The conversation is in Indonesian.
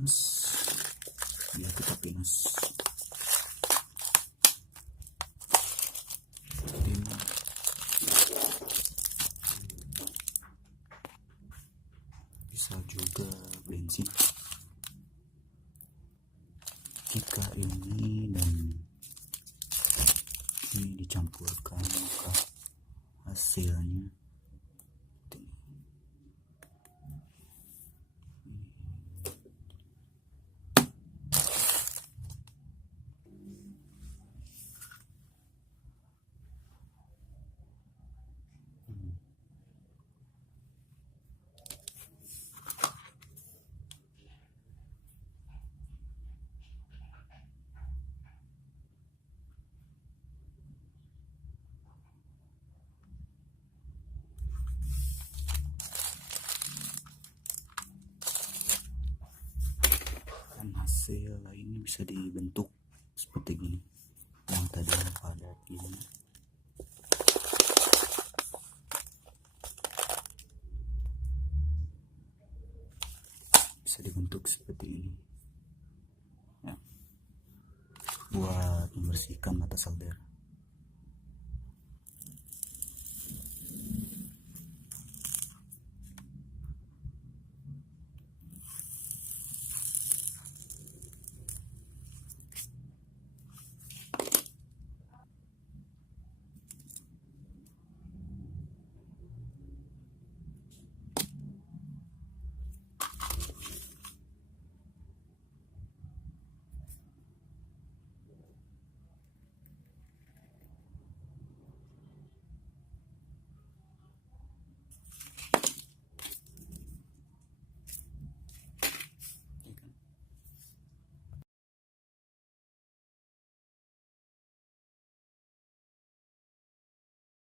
pinus, biar kita pinus. Bisa juga bensin. Jika ini dan ini dicampurkan, maka hasilnya hasil lainnya bisa dibentuk seperti gini. Yang tadi padat gini, bisa dibentuk seperti ini ya, buat membersihkan mata solder.